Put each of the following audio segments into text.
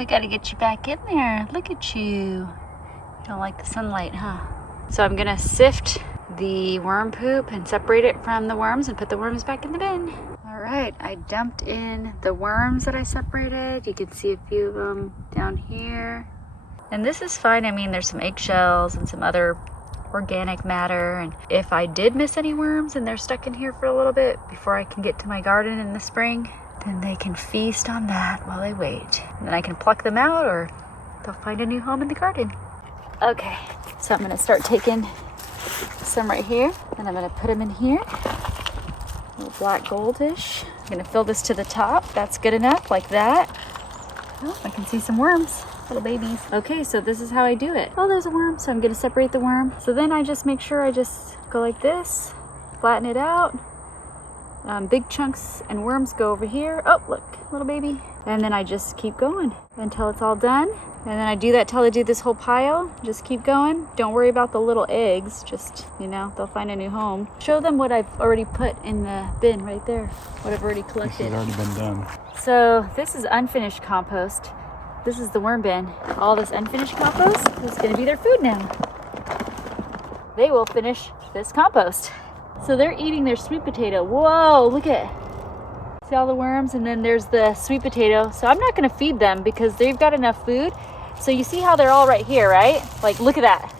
We gotta get you back in there. Look at you. You don't like the sunlight, huh? So I'm gonna sift the worm poop and separate it from the worms and put the worms back in the bin. All right, I dumped in the worms that I separated. You can see a few of them down here. And this is fine. I mean, there's some eggshells and some other organic matter. And if I did miss any worms and they're stuck in here for a little bit before I can get to my garden in the spring, then they can feast on that while I wait. And then I can pluck them out or they'll find a new home in the garden. Okay, so I'm gonna start taking some right here and I'm gonna put them in here. A little black goldish. I'm gonna fill this to the top. That's good enough, like that. Oh, I can see some worms. Little babies. Okay, so this is how I do it. Oh, there's a worm, so I'm gonna separate the worm. So then I just make sure I just go like this, flatten it out. Big chunks and worms go over here. Oh, look, little baby. And then I just keep going until it's all done. And then I do that till I do this whole pile. Just keep going. Don't worry about the little eggs. Just, you know, they'll find a new home. Show them what I've already put in the bin right there. What I've already collected. This has already been done. So this is unfinished compost. This is the worm bin. All this unfinished compost is gonna be their food now. They will finish this compost. So they're eating their sweet potato. Whoa, look at, see all the worms? And then there's the sweet potato. So I'm not gonna feed them because they've got enough food. So you see how they're all right here, right? Like, look at that.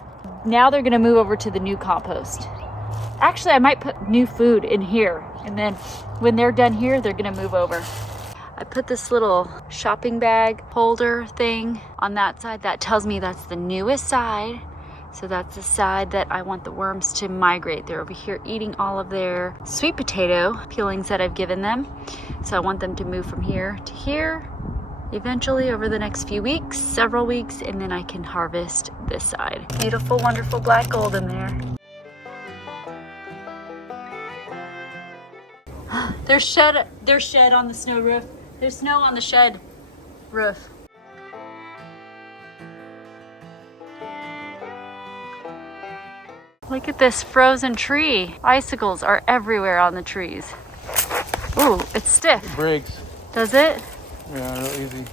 Now they're gonna move over to the new compost. Actually, I might put new food in here. And then when they're done here, they're gonna move over. I put this little shopping bag holder thing on that side. That tells me that's the newest side. So that's the side that I want the worms to migrate. They're over here eating all of their sweet potato peelings that I've given them. So I want them to move from here to here eventually over the next few weeks, several weeks, and then I can harvest this side. Beautiful, wonderful black gold in there. There's shed on the snow roof. There's snow on the shed roof. Look at this frozen tree. Icicles are everywhere on the trees. Ooh, it's stiff. It breaks. Does it? Yeah, real easy.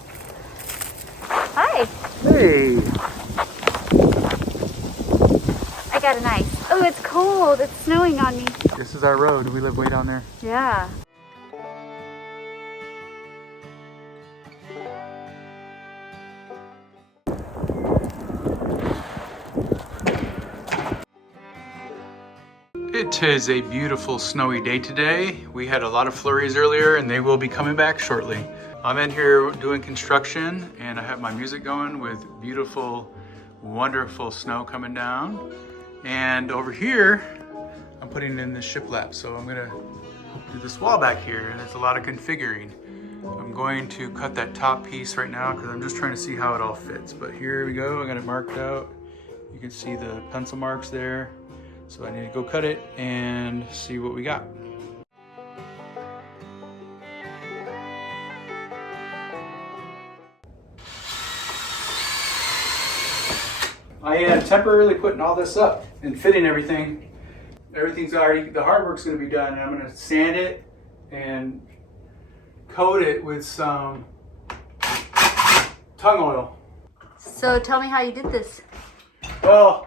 Hi. Hey. I got an ice. Oh, it's cold. It's snowing on me. This is our road. We live way down there. Yeah. It is a beautiful snowy day today. We had a lot of flurries earlier and they will be coming back shortly. I'm in here doing construction and I have my music going with beautiful, wonderful snow coming down. And over here, I'm putting in this shiplap. So I'm gonna do this wall back here and there's a lot of configuring. I'm going to cut that top piece right now because I'm just trying to see how it all fits. But here we go, I got it marked out. You can see the pencil marks there. So I need to go cut it and see what we got. I am temporarily putting all this up and fitting everything. Everything's already, the hard work's gonna be done. And I'm gonna sand it and coat it with some tung oil. So tell me how you did this. Well,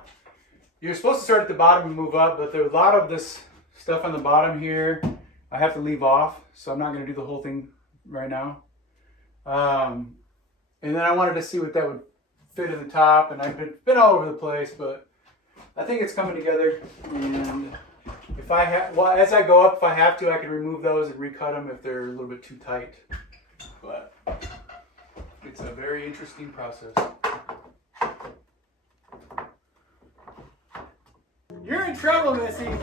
you're supposed to start at the bottom and move up, but there's a lot of this stuff on the bottom here I have to leave off, so I'm not going to do the whole thing right now. And then I wanted to see what that would fit in the top, and I've been all over the place, but I think it's coming together. And if I have, well, as I go up, if I have to, I can remove those and recut them if they're a little bit too tight. But it's a very interesting process. You're in trouble, Missy. What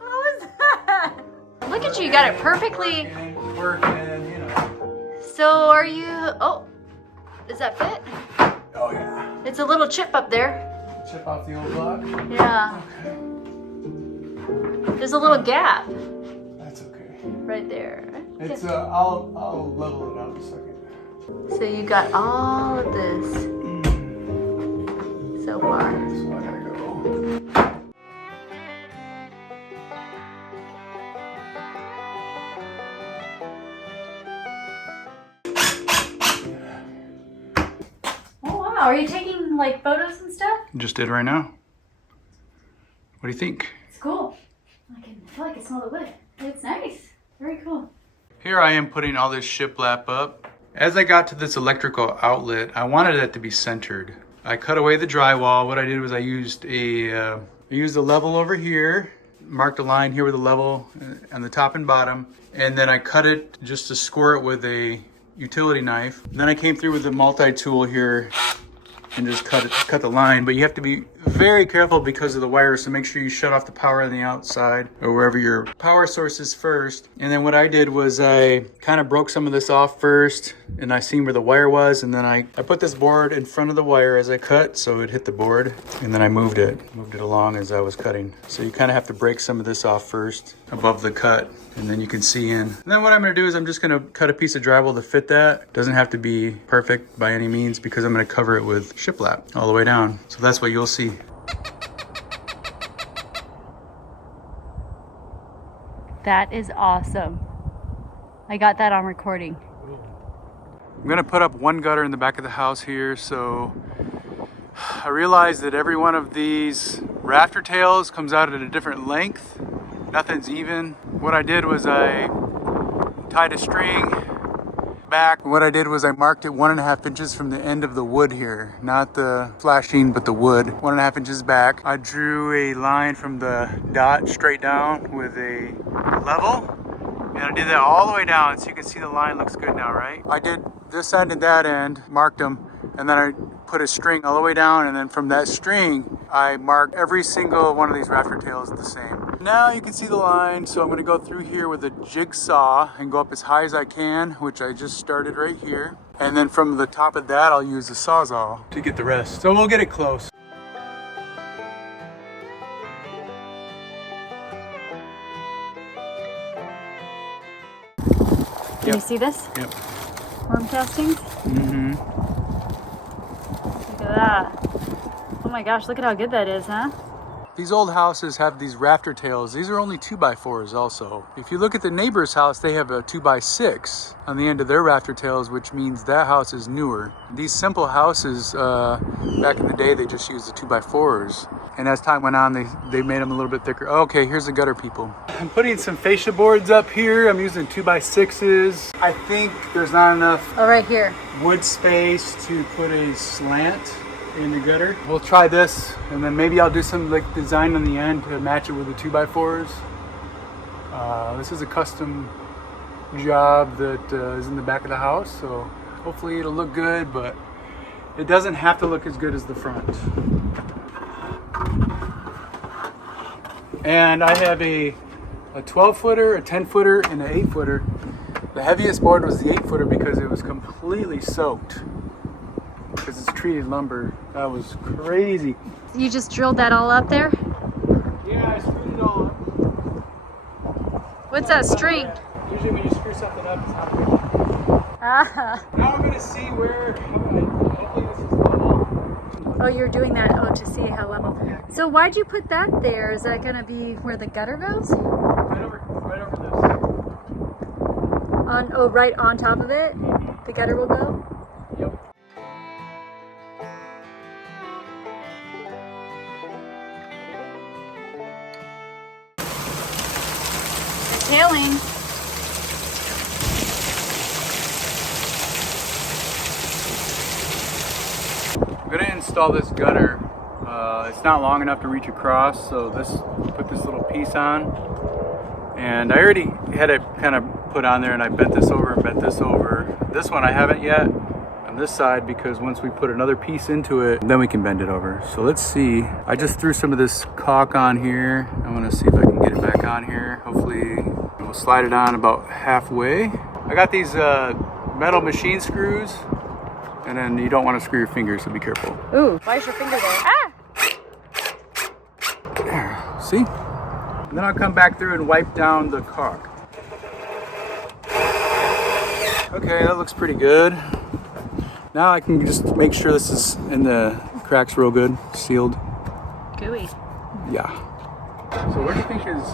was that? Look at you got it perfectly. Working, you know. So are you, oh, does that fit? Oh yeah. It's a little chip up there. Chip off the old block? Yeah. Okay. There's a little gap That's okay. right there. It's I'll level it out in a second. So you got all of this so far. So I gotta go. Wow, are you taking like photos and stuff? Just did right now. What do you think? It's cool. I feel like I smell the wood. It's nice. Very cool. Here I am putting all this shiplap up. As I got to this electrical outlet, I wanted it to be centered. I cut away the drywall. What I did was I used a level over here, marked a line here with a level on the top and bottom, and then I cut it just to score it with a utility knife. And then I came through with the multi-tool here and just cut the line. But you have to be very careful because of the wires, so make sure you shut off the power on the outside or wherever your power source is first. And then what I did was I kind of broke some of this off first, and I seen where the wire was, and then I put this board in front of the wire as I cut so it hit the board, and then I moved it along as I was cutting. So you kind of have to break some of this off first above the cut, and then you can see in. And then what I'm going to do is I'm just going to cut a piece of drywall to fit that. Doesn't have to be perfect by any means because I'm going to cover it with shiplap all the way down. So that's what you'll see. That is awesome. I got that on recording. I'm gonna put up one gutter in the back of the house here. So I realized that every one of these rafter tails comes out at a different length. Nothing's even. What I did was I tied a string back. What I did was I marked it 1.5 inches from the end of the wood here, not the flashing, but the wood, 1.5 inches back. I drew a line from the dot straight down with a level, and I did that all the way down, so you can see the line looks good now, right? I did this end and that end, marked them, and then I put a string all the way down, and then from that string, I marked every single one of these rafter tails the same. Now you can see the line, so I'm gonna go through here with a jigsaw and go up as high as I can, which I just started right here. And then from the top of that, I'll use a sawzall to get the rest. So we'll get it close. Can you see this? Yep. Worm castings? Mm-hmm. Look at that. Oh my gosh, look at how good that is, huh? These old houses have these rafter tails. These are only 2x4s also. If you look at the neighbor's house, they have a 2x6 on the end of their rafter tails, which means that house is newer. These simple houses, back in the day, they just used the 2x4s. And as time went on, they made them a little bit thicker. Okay, here's the gutter people. I'm putting some fascia boards up here. I'm using 2x6s. I think there's not enough right here. Wood space to put a slant in the gutter. We'll try this, and then maybe I'll do some like design on the end to match it with the 2x4s. This is a custom job that is in the back of the house, so hopefully it'll look good, but it doesn't have to look as good as the front. And I have a 12-footer, a 10-footer, and an 8-footer. The heaviest board was the 8-footer because it was completely soaked. Because it's treated lumber. That was crazy. You just drilled that all up there? Yeah, I screwed it all up. What's that string? Usually when you screw something up, it's not good. Ah. Now we're going to see where, hopefully this is level. Oh, you're doing that, to see how level. So why'd you put that there? Is that going to be where the gutter goes? Right over this. Right on top of it? The gutter will go? Yep. Tailing. I'm gonna install this gutter. It's not long enough to reach across, so put this little piece on. And I already had it kind of put on there, and I bent this over and bent this over. This one I haven't yet on this side because once we put another piece into it, then we can bend it over. So let's see. I just threw some of this caulk on here. I want to see if I can get it back on here. Hopefully we'll slide it on about halfway. I got these metal machine screws, and then you don't want to screw your fingers, so be careful. Ooh, why is your finger there? Ah! There, see? And then I'll come back through and wipe down the caulk. Okay, that looks pretty good. Now I can just make sure this is in the cracks real good, sealed. Gooey. Yeah. So what do you think is...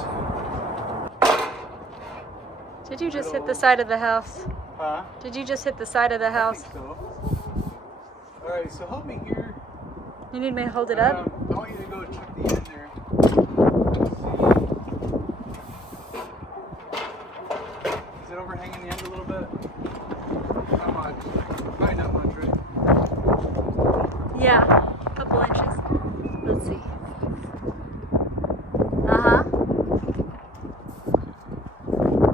Did you just hit the side of the house? Huh? Did you just hit the side of the house? So. All right, so help me here. You need me to hold it up? I want you to go check the end there. Is it overhanging the end a little bit? How much? Probably not much, right? Yeah, a couple inches. Let's see. Uh-huh.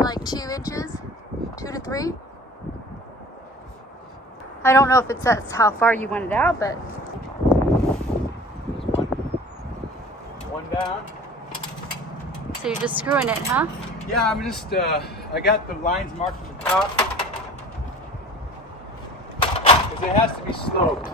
Like 2 inches? 2 to 3? I don't know if it says how far you want it out, but... One down. So you're just screwing it, huh? Yeah, I'm just, I got the lines marked at the top. Because it has to be sloped.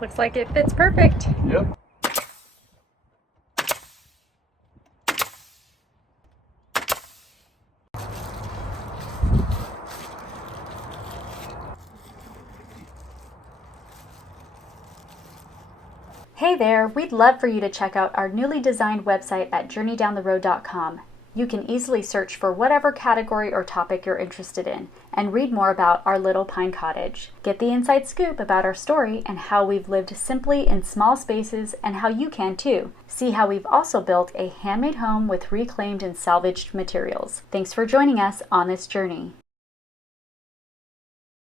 Looks like it fits perfect. Yep. Hey there, we'd love for you to check out our newly designed website at journeydowntheroad.com. You can easily search for whatever category or topic you're interested in and read more about our little pine cottage. Get the inside scoop about our story and how we've lived simply in small spaces and how you can too. See how we've also built a handmade home with reclaimed and salvaged materials. Thanks for joining us on this journey.